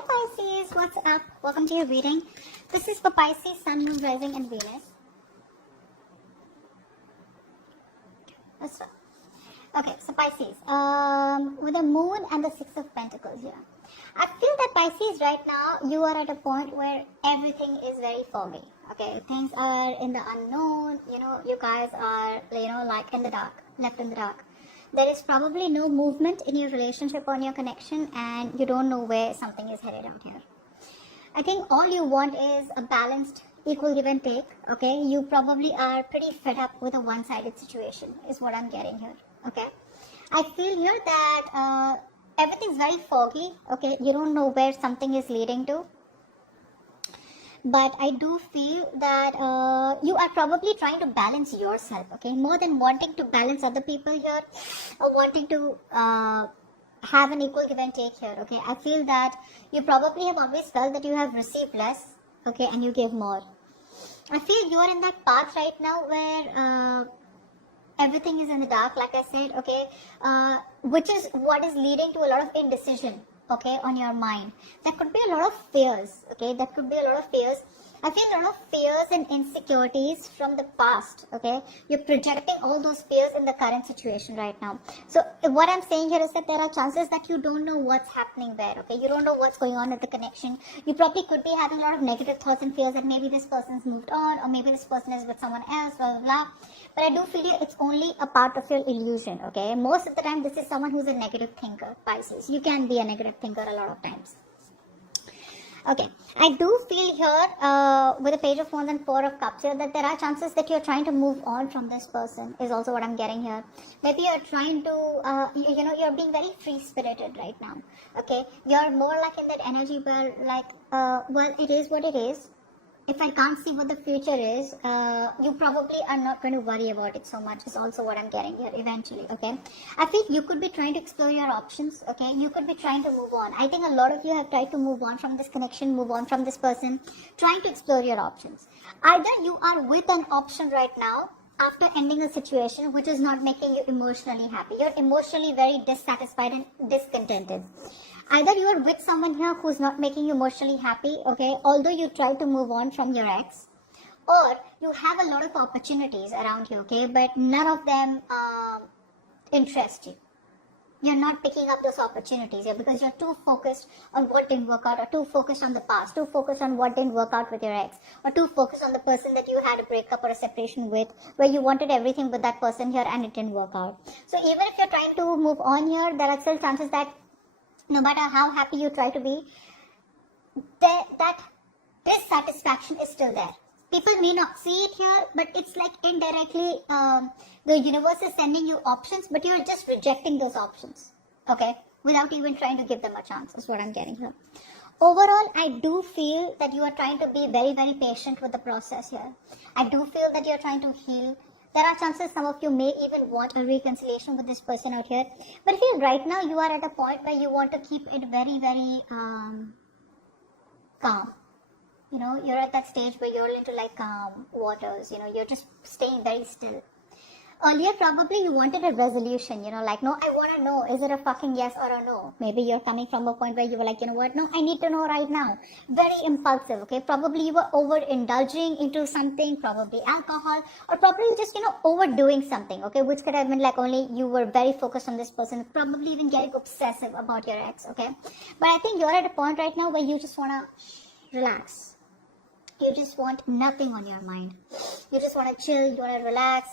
Hi Pisces, what's up? Welcome to your reading. This is for Pisces, Sun, Moon, Rising and Venus. Okay, so Pisces, with the Moon and the Six of Pentacles here. I feel that Pisces right now, you are at a point where everything is very foggy. Okay, things are in the unknown, you guys are, like in the dark, left in the dark. There is probably no movement in your relationship or in your connection, and you don't know where something is headed out here. I think all you want is a balanced, equal give and take. Okay, you probably are pretty fed up with a one-sided situation, is what I'm getting here. Okay, I feel here that everything's very foggy. Okay, you don't know where something is leading to. But I do feel that you are probably trying to balance yourself, okay, more than wanting to balance other people here or wanting to have an equal give and take here. Okay, I feel that you probably have always felt that you have received less, okay, and you give more. I feel you are in that path right now where everything is in the dark, like I said, okay, which is what is leading to a lot of indecision, okay, on your mind. There could be a lot of fears, okay, that could be a lot of fears. I feel a lot of fears and insecurities from the past, okay. You're projecting all those fears in the current situation right now. So what I'm saying here is that there are chances that you don't know what's happening there, okay. You don't know what's going on at the connection. You probably could be having a lot of negative thoughts and fears that maybe this person's moved on, or maybe this person is with someone else, blah, blah, blah. But I do feel it's only a part of your illusion, okay. Most of the time, this is someone who's a negative thinker, Pisces. You can be a negative thinker a lot of times. Okay, I do feel here with the Page of Wands and Four of Cups here that there are chances that you're trying to move on from this person is also what I'm getting here. Maybe you're trying to, you're being very free-spirited right now. Okay, you're more like in that energy where like, well, it is what it is. If I can't see what the future is, you probably are not going to worry about it so much is also what I'm getting here eventually, okay? I think you could be trying to explore your options, okay? You could be trying to move on. I think a lot of you have tried to move on from this connection, move on from this person, trying to explore your options. Either you are with an option right now after ending a situation which is not making you emotionally happy. You're emotionally very dissatisfied and discontented. Either you are with someone here who's not making you emotionally happy, okay, although you try to move on from your ex, or you have a lot of opportunities around you, okay, but none of them interest you. You're not picking up those opportunities here because you're too focused on what didn't work out, or too focused on the past, too focused on what didn't work out with your ex, or too focused on the person that you had a breakup or a separation with, where you wanted everything with that person here and it didn't work out. So even if you're trying to move on here, there are still chances that no matter how happy you try to be, that dissatisfaction is still there. People may not see it here, but it's like indirectly the universe is sending you options, but you're just rejecting those options, okay, without even trying to give them a chance, is what I'm getting here. Overall, I do feel that you are trying to be very, very patient with the process here. I do feel that you're trying to heal. There are chances some of you may even want a reconciliation with this person out here. But I feel right now you are at a point where you want to keep it very, very calm. You're at that stage where you're into like calm waters. You're just staying very still. Earlier, probably you wanted a resolution, like, no, I want to know, is it a fucking yes or a no? Maybe you're coming from a point where you were like, you know what, no, I need to know right now. Very impulsive, okay? Probably you were overindulging into something, probably alcohol, or probably just, overdoing something, okay? Which could have been like only you were very focused on this person, probably even getting obsessive about your ex, okay? But I think you're at a point right now where you just want to relax. You just want nothing on your mind. You just want to chill, you want to relax,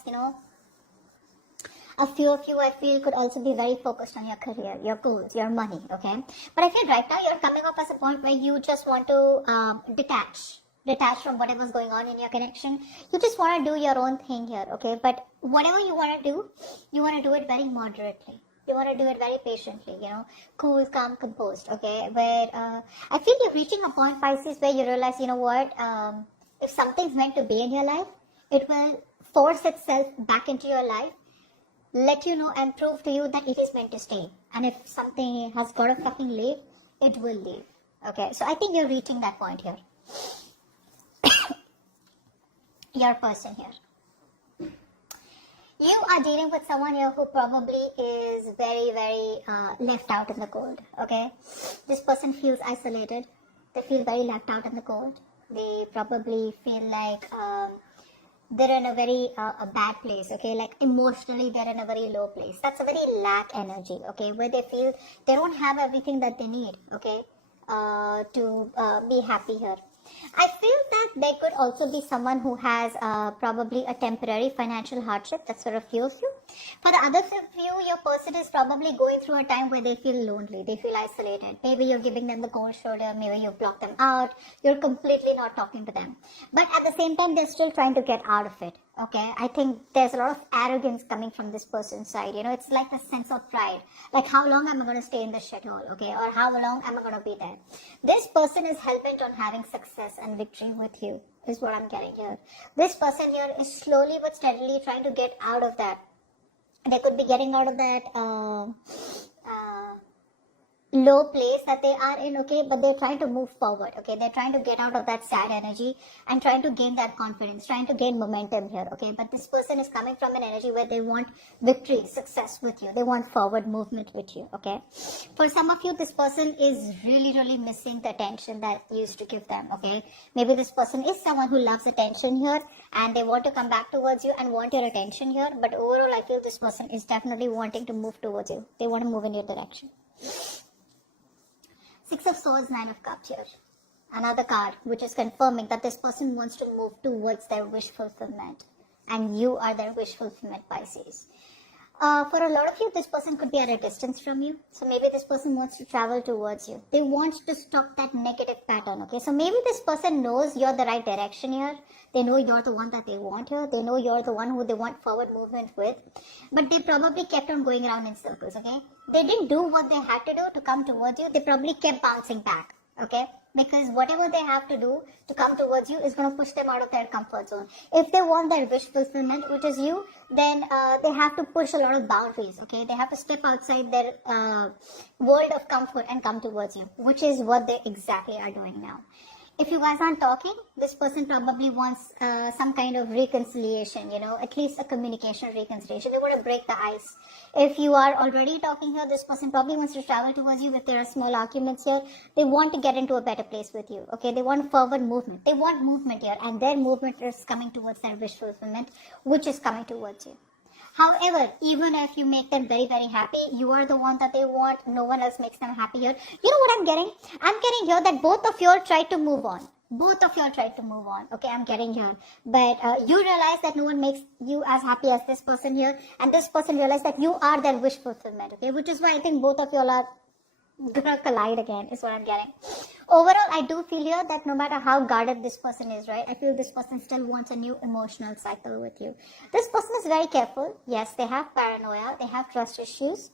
A few of you, I feel, could also be very focused on your career, your goals, your money, okay? But I feel right now you're coming up as a point where you just want to detach from whatever's going on in your connection. You just want to do your own thing here, okay? But whatever you want to do, you want to do it very moderately. You want to do it very patiently, cool, calm, composed, okay? Where I feel you're reaching a point, Pisces, where you realize, what, if something's meant to be in your life, it will force itself back into your life, let you know and prove to you that it is meant to stay. And if something has got to fucking leave, it will leave. Okay, so I think you're reaching that point here. Your person here. You are dealing with someone here who probably is very, very left out in the cold, okay? This person feels isolated. They feel very left out in the cold. They probably feel like they're in a very a bad place, okay? Like emotionally, they're in a very low place. That's a very lack energy, okay? Where they feel they don't have everything that they need, okay? To be happy here. I feel that there could also be someone who has probably a temporary financial hardship that sort of fuels you. For the other few, your person is probably going through a time where they feel lonely, they feel isolated. Maybe you're giving them the cold shoulder, maybe you block them out, you're completely not talking to them. But at the same time, they're still trying to get out of it. Okay, I think there's a lot of arrogance coming from this person's side. You know, it's like a sense of pride. Like, how long am I going to stay in this shithole? Okay, or how long am I going to be there? This person is hell-bent on having success and victory with you, is what I'm getting here. This person here is slowly but steadily trying to get out of that. They could be getting out of that low place that they are in, okay, but they're trying to move forward, okay, they're trying to get out of that sad energy and trying to gain that confidence, trying to gain momentum here, okay, but this person is coming from an energy where they want victory, success with you, they want forward movement with you, okay. For some of you, this person is really missing the attention that you used to give them, okay. Maybe this person is someone who loves attention here and they want to come back towards you and want your attention here, but overall I feel this person is definitely wanting to move towards you, they want to move in your direction. Six of Swords, Nine of Cups here. Another card which is confirming that this person wants to move towards their wish fulfillment. And you are their wish fulfillment, Pisces. For a lot of you, this person could be at a distance from you. So maybe this person wants to travel towards you. They want to stop that negative pattern, okay? So maybe this person knows you're the right direction here. They know you're the one that they want here. They know you're the one who they want forward movement with. But they probably kept on going around in circles, okay? They didn't do what they had to do to come towards you. They probably kept bouncing back, okay? Because whatever they have to do to come towards you is going to push them out of their comfort zone. If they want their wish fulfillment, which is you, then they have to push a lot of boundaries, okay? They have to step outside their world of comfort and come towards you, which is what they exactly are doing now. If you guys aren't talking, this person probably wants some kind of reconciliation, you know, at least a communication reconciliation. They want to break the ice. If you are already talking here, this person probably wants to travel towards you. If there are small arguments here, they want to get into a better place with you, okay? They want forward movement. They want movement here, and their movement is coming towards their wish fulfillment, which is coming towards you. However, even if you make them very happy, you are the one that they want. No one else makes them happy here. You know what I'm getting? I'm getting here that both of you all try to move on. Both of you all try to move on. Okay, I'm getting here. But you realize that no one makes you as happy as this person here. And this person realizes that you are their wish fulfillment. Okay, which is why I think both of you all are gonna collide again, is what I'm getting. Overall, I do feel here that no matter how guarded this person is, right, I feel this person still wants a new emotional cycle with you. This person is very careful. Yes, they have paranoia. They have trust issues.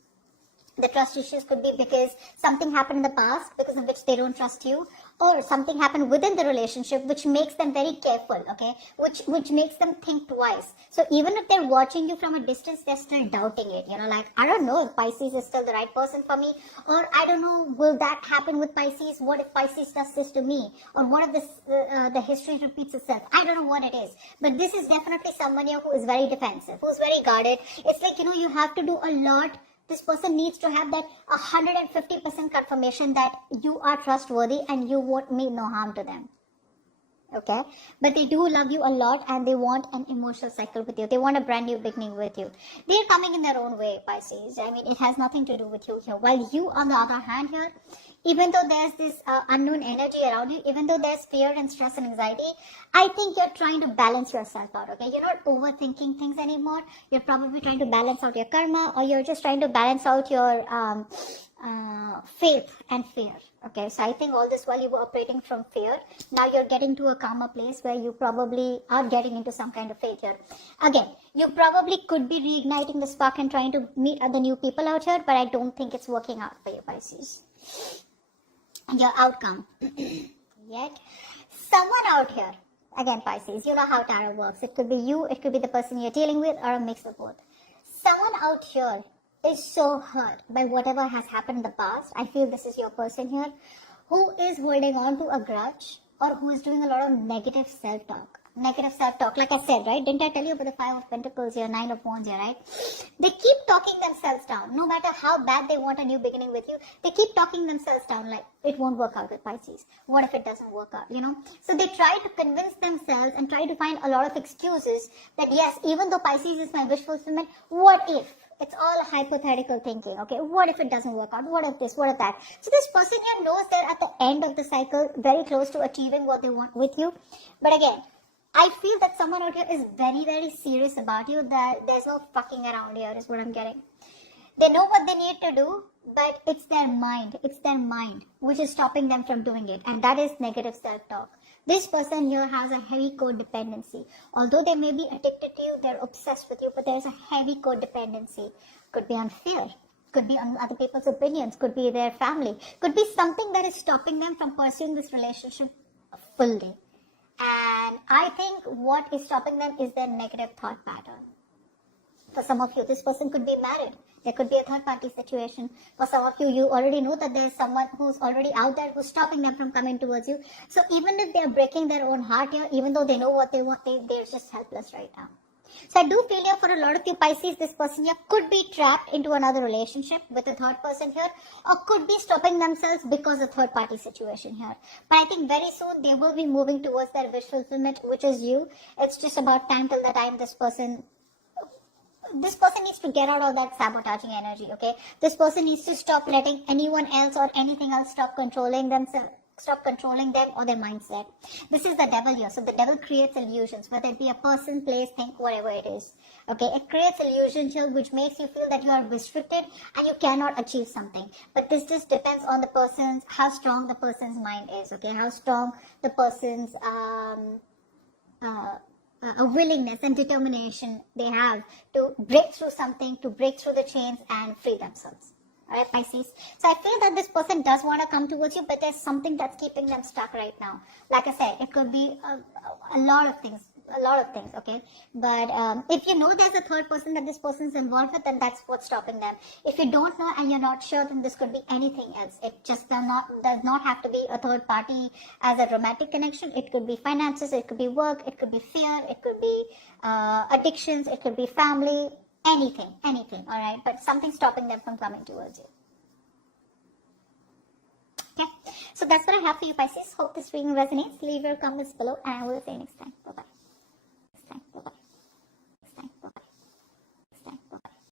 The trust issues could be because something happened in the past because of which they don't trust you, or something happened within the relationship which makes them very careful, okay, which makes them think twice. So even if they're watching you from a distance, they're still doubting it, you know, like, I don't know if Pisces is still the right person for me, or I don't know, will that happen with Pisces? What if Pisces does this to me? Or what if this the history repeats itself? I don't know what it is, but this is definitely someone here who is very defensive, who's very guarded. It's like, you know, you have to do a lot. This person needs to have that 150% confirmation that you are trustworthy and you won't mean no harm to them. Okay, but they do love you a lot and they want an emotional cycle with you. They want a brand new beginning with you. They're coming in their own way, Pisces. I mean, it has nothing to do with you here. While you, on the other hand here, even though there's this unknown energy around you, even though there's fear and stress and anxiety, I think you're trying to balance yourself out, okay? You're not overthinking things anymore. You're probably trying to balance out your karma, or you're just trying to balance out your faith and fear. Okay, so I think all this while you were operating from fear, now you're getting to a calmer place where you probably are getting into some kind of faith here. Again, you probably could be reigniting the spark and trying to meet other new people out here, but I don't think it's working out for you, Pisces. Your outcome. Yet, someone out here, again, Pisces, you know how tarot works. It could be you, it could be the person you're dealing with, or a mix of both. Someone out here is so hurt by whatever has happened in the past. I feel this is your person here who is holding on to a grudge, or who is doing a lot of negative self-talk. negative self-talk. Like I said, right? Didn't I tell you about the Five of Pentacles here, Nine of Wands here, right? They keep talking themselves down. No matter how bad they want a new beginning with you, they keep talking themselves down like it won't work out with Pisces. What if it doesn't work out, you know? So they try to convince themselves and try to find a lot of excuses that yes, even though Pisces is my wish fulfillment, what if? It's all hypothetical thinking, okay? What if it doesn't work out? What if this? What if that? So this person here knows they're at the end of the cycle, very close to achieving what they want with you. But again, I feel that someone out here is very, very serious about you, that there's no fucking around here, is what I'm getting. They know what they need to do, but it's their mind which is stopping them from doing it. And that is negative self-talk. This person here has a heavy codependency. Although they may be addicted to you, they're obsessed with you, but there's a heavy codependency. Could be on fear, could be on other people's opinions, could be their family, could be something that is stopping them from pursuing this relationship fully. And I think what is stopping them is their negative thought pattern. For some of you, this person could be married. There could be a third party situation. For some of you, you already know that there's someone who's already out there who's stopping them from coming towards you. So even if they're breaking their own heart here, even though they know what they want, they're just helpless right now. So I do feel here for a lot of you Pisces, this person here could be trapped into another relationship with a third person here, or could be stopping themselves because of third party situation here. But I think very soon they will be moving towards their wish fulfillment, which is you. It's just about time till the time this person needs to get out of that sabotaging energy, okay? This person needs to stop letting anyone else or anything else stop controlling them or their mindset. This is the devil here. So the devil creates illusions, whether it be a person, place, thing, whatever it is. Okay, it creates illusions here which makes you feel that you are restricted and you cannot achieve something. But this just depends on how strong the person's mind is, okay? How strong the person's a willingness and determination they have to break through something, to break through the chains and free themselves. Alright, Pisces. So I feel that this person does want to come towards you, but there's something that's keeping them stuck right now. Like I said, it could be a lot of things, okay? But if you know there's a third person that this person's involved with, then that's what's stopping them. If you don't know and you're not sure, then this could be anything else. It just does not have to be a third party as a romantic connection. It could be finances, it could be work, it could be fear, it could be addictions, it could be family, anything, all right? But something stopping them from coming towards you. Okay, so that's what I have for you, Pisces. Hope this reading resonates. Leave your comments below and I will see you next time. Bye-bye.